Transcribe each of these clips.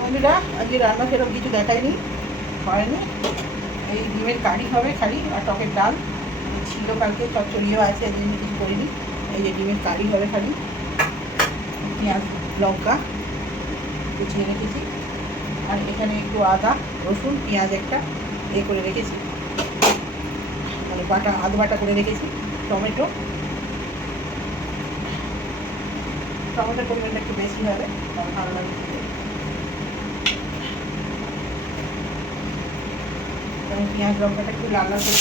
বন্ধুরা, আজকে রান্না সেরকম কিছু দেখায়নি, হয়নি। এই ডিমের কারি হবে খালি, আর টকের ডাল ছিল কালকে, চচ্চড়িও আছে, এই জন্য কিছু করিনি। এই যে ডিমের কারি হবে খালি, পেঁয়াজ লঙ্কা কুচিয়ে রেখেছি, আর এখানে একটু আদা রসুন পেঁয়াজ একটা করে রেখেছি, মানে আধ বাটা করে রেখেছি। টমেটোর পরিমাণটা একটু বেশি হবে, ভালো লাগে। পেঁয়াজ লঙ্কাটা একটু লাল লাল করে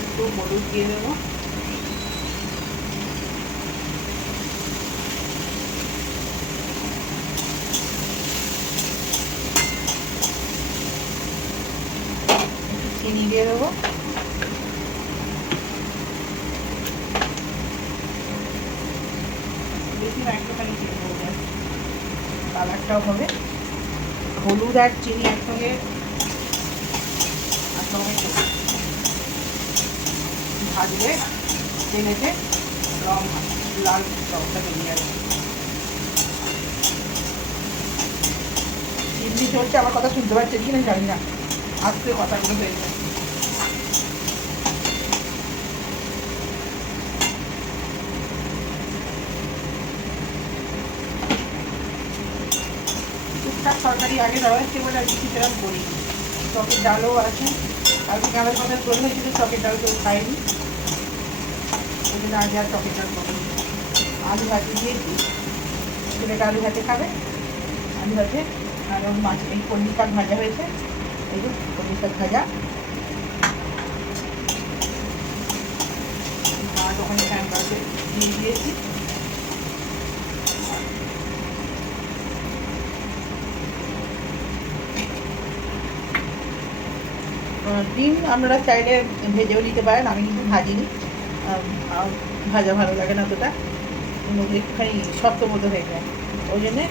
একটু হলুদ দিয়ে দেবো, চিনি দিয়ে দেবো, বেশি না একটুখানি চিনি দেবো, কালারটাও হবে। হলুদ আর চিনি একসঙ্গে আর টমেটো ভাজলে তেলেতে রং লাল রংটা বেরিয়ে আসবে। চিমনি চলছে, আমার কথা শুনতে পাচ্ছে কিনা জানি না, আজকে কথাগুলো হয়ে যায়। টুকটাক তরকারি আগে রয়েছে বলে আর কিছু সেরকম করি। টকের ডালও আছে, কালকে গালের কথা তোল হয়েছিল, টকের ডাল কেউ খায়নি, ওই জন্য আগে আর টকের ডাল করি। আলু ভাজি দিয়েছি, ছেলেটা আলু ভাতে খাবে, আলু ভাজে। আর মাছ এই কলমি শাক ভাজা হয়েছে, এই যে কলমি শাক ভাজা। আর ওখানে ফ্যানটাকে দিয়ে দিয়েছি। ডিম আপনারা চাইলে ভেজেও নিতে পারেন, আমি কিন্তু ভাজিনি, ভাজা ভালো লাগে না অতটা, মধ্যে একটুখানি শক্ত মতো হয়ে যায়, ওই জন্যে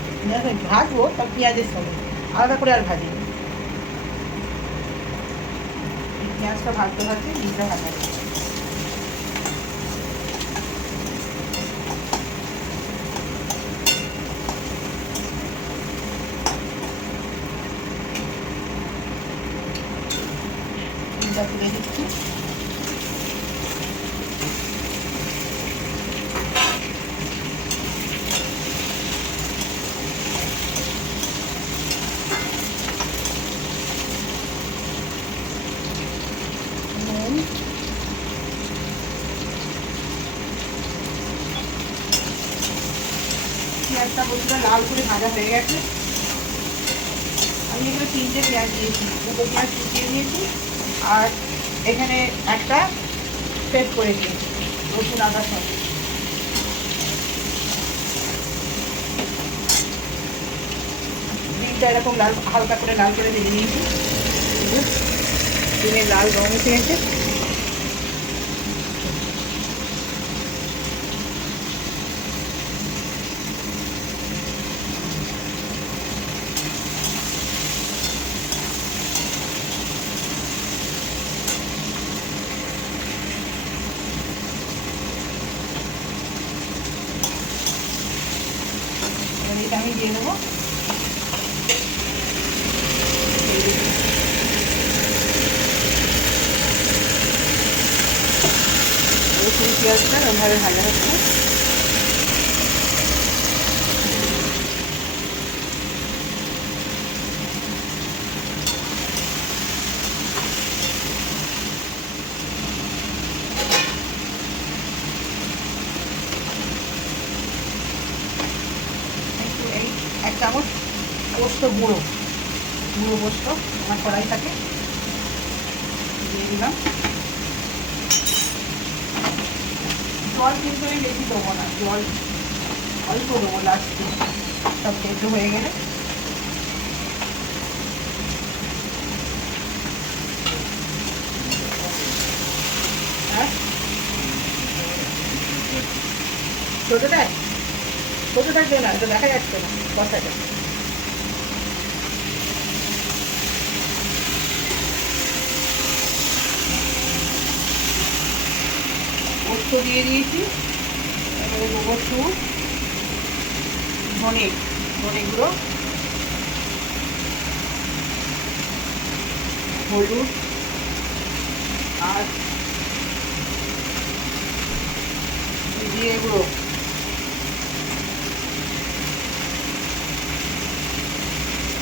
ভাজবো তার পেঁয়াজের সঙ্গে, আলাদা করে আর ভাজিনি। পেঁয়াজটা ভাজতে ভাজতে ডিমটা ভাজা যায়। ডিমটা তুলে দিচ্ছি, পেঁয়াজটা বন্ধুরা লাল করে ভাজা হয়ে গেছে। আমি এখানে 3টে পেঁয়াজ দিয়েছি, 2টো পেঁয়াজ কুচিয়ে দিয়েছি, আর এখানে একটা পেস্ট করে দিয়েছি রসুন আদার সঙ্গে। ডিমটা এরকম লাল হালকা করে লাল করে ভেজে নিয়েছি, ডিমের লাল রং এসে গেছে। এটা আমি দিয়ে দেবো রসুন পেঁয়াজটা ওইভাবে ভাজা হচ্ছে। এই 1 চামচ পোস্ত গুঁড়ো পোস্ত আমার কড়াই থাকে, দিয়ে দিলাম। জল কিন্তু আমি বেশি দেবো না, জল অল্প দেবো লাস্টে, সব সেদ্ধ হয়ে গেলে। ছোটোটায় ছোটোটা কেউ না, এটা দেখা যাচ্ছে না কথাটা। পোস্ত দিয়ে দিয়েছি, এবারে দেবো একটু ধনে গুঁড়ো, হলুদ আর জিরে গুঁড়ো,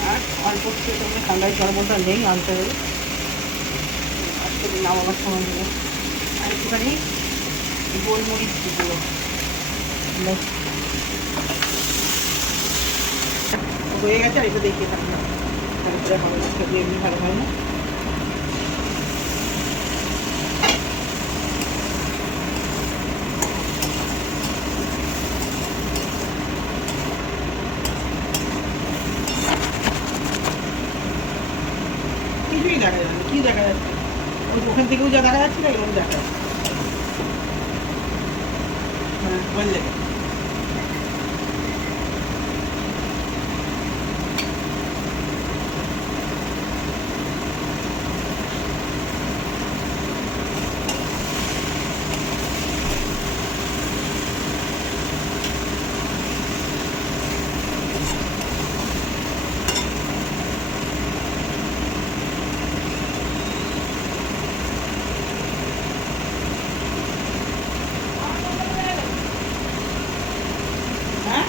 আর অল্প একটু ঠান্ডায় জলটা নেই আনতে হবে, আজকে নামাবার সময় নেবে। আর একটুখানি গোলমরিচ গুঁড়ো, হয়ে গেছে। আর একটু দেখিয়ে থাকলাম, তারপরে হবে না, সবজি এমনি ভালো হয় না। কিছুই দেখা যাবে না, কি দেখা যাচ্ছে? ওই ওখান থেকেও যা দেখা যাচ্ছে না, এরকম দেখা যাচ্ছে। হ্যাঁ, বললে হ্যাঁ,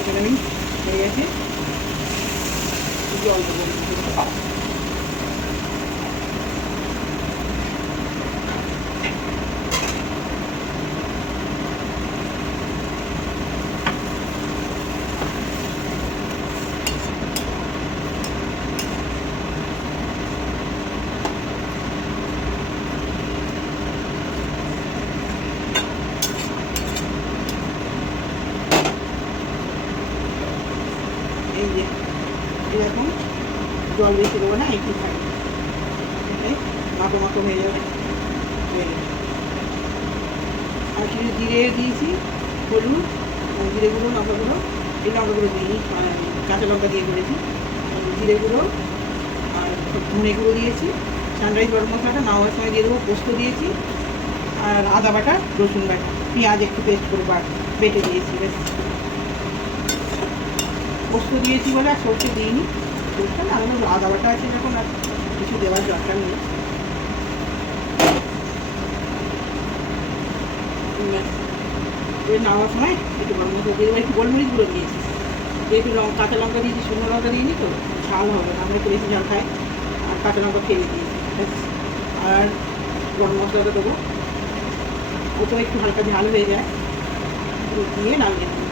এখানে আমি হয়ে গেছে, জল দেবো। এই যে এরকম জল বেশি দেবো না, একটু থাকে, মাখো মাখো হয়ে যাবে। আর কিছু জিরে দিয়েছি, হলুদ, জিরে গুঁড়ো, লঙ্কা গুঁড়ো, এই লঙ্কা গুঁড়ো দিইনি, কাঁচা লঙ্কা দিয়ে করেছি, জিরে গুঁড়ো আর ধনে গুঁড়ো দিয়েছি, সানরাইজ গরম মশলাটা নামাবার সময় দিয়ে দেবো, পোস্ত দিয়েছি, আর আদা বাটা, রসুন বাটা, পেঁয়াজ একটু পেস্ট করে বেটে দিয়েছি। বেশ, পোস্ত দিয়েছি বলে আর সরষে দিইনি, সরষে না, আমার আদা বাটা আছে যখন আর কিছু দেওয়ার দরকার নেই। এবার নামার সময় একটু গরম মশলা দিয়ে দেবো, একটু গোলমরিচ গুঁড়ো দিয়েছি, যেহেতু কাঁচা লঙ্কা দিয়েছি, শুকনো লঙ্কা দিইনি তো ঝাল হবে না, আমরা একটু বেশি ঝাল খাই, আর কাঁচা লঙ্কা ফেলে দিয়েছি। আর গরম মশলাটা দেবো, ওটা একটু হালকা ঝাল হয়ে যায়, দিয়ে নামিয়ে দেবো।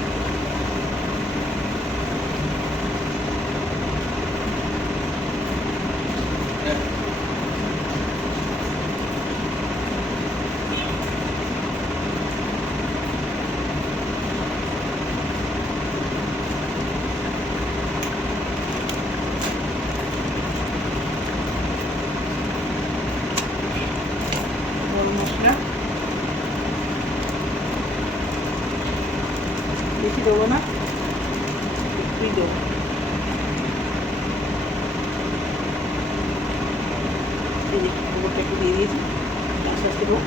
গরম মশলা বেশি দেবো না, একটুই দেবো। এই যে গোবরটা একটু দিয়ে দিয়েছি, আস্তে আস্তে দেবো,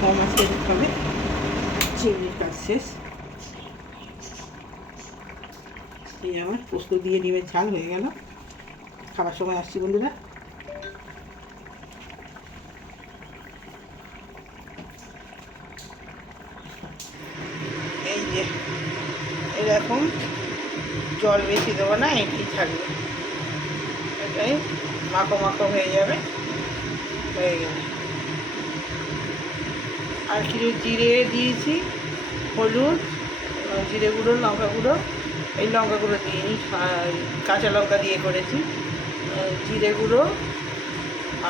কম আস্তে দিতে হবে। চিংড়ির কাজ শেষ। এই আমার পোস্ত দিয়ে ডিমের ঝাল হয়ে গেল। খাবার সময় আসছি বন্ধুরা। এই যে এরকম জল বেশি দেবো না, এটাই থাকবে, এটাই মাখো মাখো হয়ে যাবে, হয়ে গেলে। আর কিছু জিরে দিয়েছি, হলুদ, জিরে গুঁড়ো, লঙ্কা গুঁড়ো, এই লঙ্কা গুঁড়ো দিইনি, কাঁচা লঙ্কা দিয়ে করেছি, জিরে গুঁড়ো,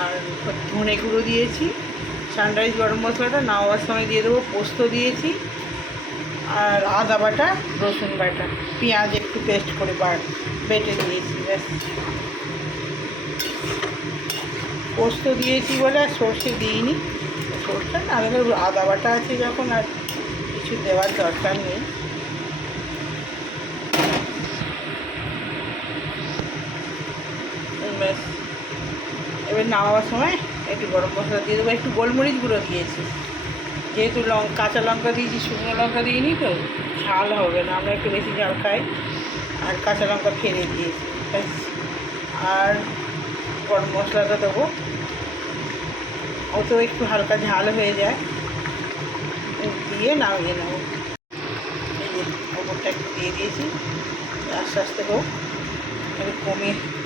আর ধনে গুঁড়ো দিয়েছি, সানরাইজ গরম মশলাটা নামাবার সময় দিয়ে দেবো, পোস্ত দিয়েছি, আর আদা বাটা, রসুন বাটা, পেঁয়াজ একটু পেস্ট করে বেটে দিয়েছি। ব্যাস, পোস্ত দিয়েছি বলে আর সর্ষে দিইনি, সর্ষে না হলে আদা বাটা আছে যখন আর কিছু দেওয়ার দরকার নেই। ব্যাস, এবার নামাবার সময় একটু গরম মশলা দিয়ে দেবো, একটু গোলমরিচ গুঁড়ো দিয়েছি, যেহেতু কাঁচা লঙ্কা দিয়েছি, শুকনো লঙ্কা দিইনি তো ঝাল হবে না, আমরা একটু বেশি ঝাল খাই, আর কাঁচা লঙ্কা ফেলে দিয়েছি। ব্যাস, আর গরম মশলাটা দেবো, ওতেও একটু হালকা ঝাল হয়ে যায়, দিয়ে নামিয়ে নেবো। এই যে ওপরটা একটু দিয়ে দিয়েছি, আস্তে আস্তে হোক, একটু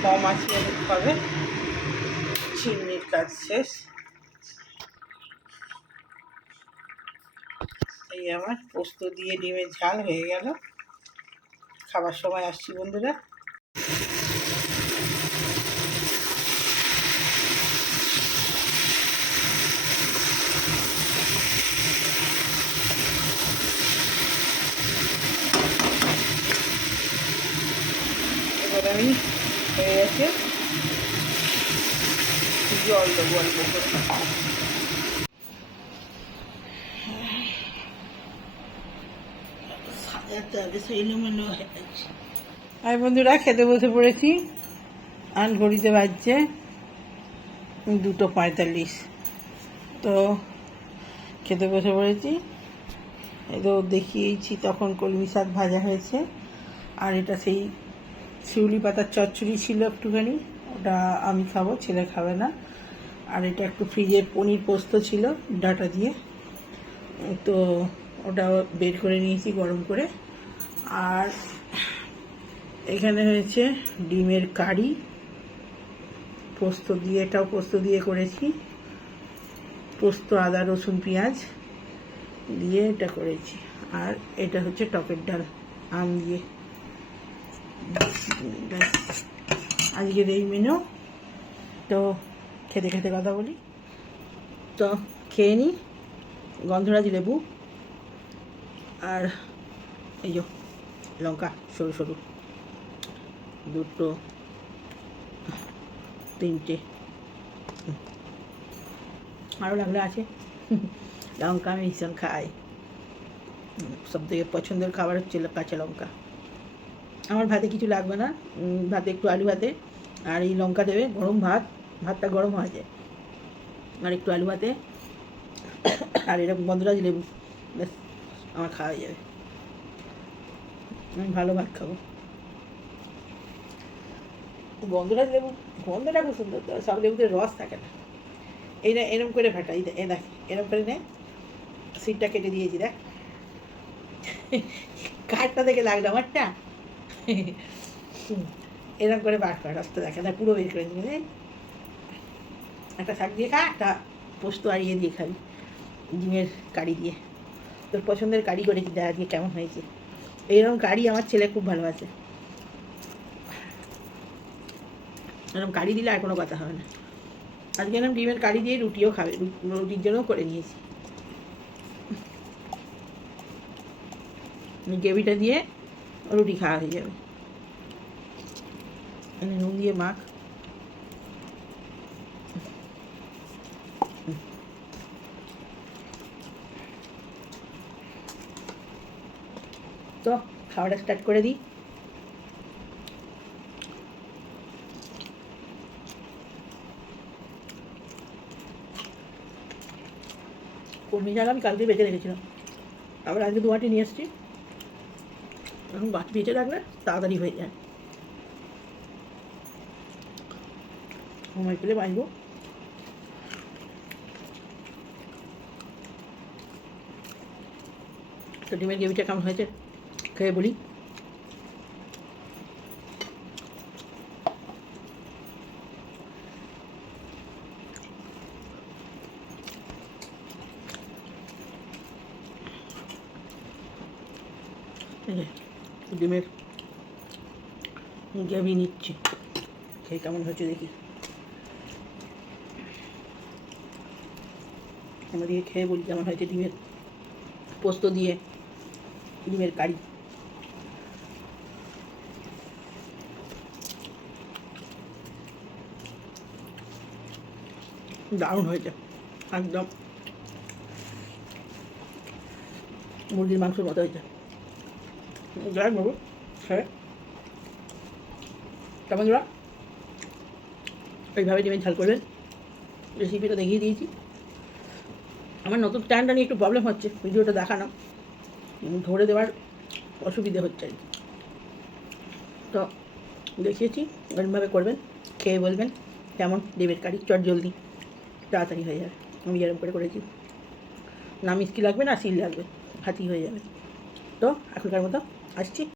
কম আছে হবে, চিমনির কাজ শেষ। এই আমার পোস্ত দিয়ে ডিমের ঝাল হয়ে গেল। খাবার সময় আসছি বন্ধুরা। এবার আমি হয়ে গেছে, জল দেবো অল্প করে। আর বন্ধুরা খেতে বসে পড়েছি, আর ঘড়িতে বাজছে 2:45। তো খেতে বসে পড়েছি। এতো দেখিয়েছি তখন কলমি শাক ভাজা হয়েছে, আর এটা সেই শিউলি পাতার চচ্চড়ি ছিল একটুখানি, ওটা আমি খাবো, ছেলে খাবে না। আর এটা একটু ফ্রিজে পনির পোস্ত ছিল ডাটা দিয়ে, তো ওটা বের করে নিয়েছি গরম করে। আর এখানে হয়েছে ডিমের কারি, পোস্ত দিয়ে, এটাও পোস্ত দিয়ে করেছি, পোস্ত আদা রসুন পেঁয়াজ দিয়ে এটা করেছি। আর এটা হচ্ছে টকের ডাল আম দিয়ে। আজকের এই মেনু। তো খেতে খেতে কথা বলি, তো খেয়ে নিই। গন্ধরাজ লেবু আর এই যে লঙ্কা সরু সরু, 2, 3টে, আরও লাগলে আছে। লঙ্কা আমি ভীষণ খাই, সবথেকে পছন্দের খাবার হচ্ছে কাঁচা লঙ্কা। আমার ভাতে কিছু লাগবে না, ভাতে একটু আলু ভাতে আর এই লঙ্কা দেবে, গরম ভাতটা গরম হয়ে যায়, আর একটু আলু ভাতে আর এরকম গন্ধরাজ লেবু, ব্যাস আমার খাওয়া হয়ে যাবে। আমি ভালো ভাত খাবো। গন্ধরাজ লেবু গন্ধটা খুব সুন্দর, সব লেবুতে রস থাকে না। এই না, এরম করে ফাটা, এই দেখ এরম করে নে, সিটটা কেটে দিয়েছি দেখ, কাঠটা দেখে লাগলো আমারটা। এরকম করে বার কর, রসটা দেখা না, পুরো বের করে নিয়ে একটা শাক দিয়ে খা, একটা পোস্ত আড়িয়ে দিয়ে খাবি ডিমের কারি দিয়ে। তোর পছন্দের কারি করেছি, দেখা দিয়ে কেমন হয়েছে। এইরকম কারি আমার ছেলে খুব ভালোবাসে, এরকম কারি দিলে আর কোনো কথা হবে না। আজকে এরকম ডিমের কারি দিয়ে রুটিও খাবে, রুটির জন্যও করে নিয়েছি। গ্রেভিটা দিয়ে রুটি খাওয়া হয়ে যাবে। নুন দিয়ে মাখ, তো খাওয়াটা স্টার্ট করে দিই। কলমি শাক আমি কালকে বেঁচে রেখেছিলাম, আবার আজকে 2 আঁটি নিয়ে এসেছি। এখন বাটি বেঁচে রাখলে তাড়াতাড়ি হয়ে যায়, সময় পেলে বাঁচবো। তো ডিমের গ্রেভিটা কেমন হয়েছে খেয়ে বলি। ডিমের গ্রেভি নিচ্ছি, খেয়ে কেমন হচ্ছে দেখি। আমাদেরকে খেয়ে বলি কেমন হয়েছে ডিমের পোস্ত দিয়ে ডিমের কারি। দারুণ হয়েছে, একদম মুরগির মাংসের মতো হয়েছে। যাই বাবু হ্যাঁ, কেমন জোড়া এইভাবে ডিমের ঝাল করবেন। রেসিপিটা দেখিয়ে দিয়েছি। আমার নতুন স্ট্যান্ডটা নিয়ে একটু প্রবলেম হচ্ছে, ভিডিওটা দেখানো ধরে দেওয়ার অসুবিধে হচ্ছে আর কি। তো দেখিয়েছি, এরকমভাবে করবেন, খেয়ে বলবেন কেমন ডিমের কারি। চটজলদি তাড়াতাড়ি হয়ে যাবে, আমি যেরকম করে করেছি। না মিষ্টি লাগবে না শিল লাগবে, হাতি হয়ে যাবে। তো এখনকার মতো আসছি।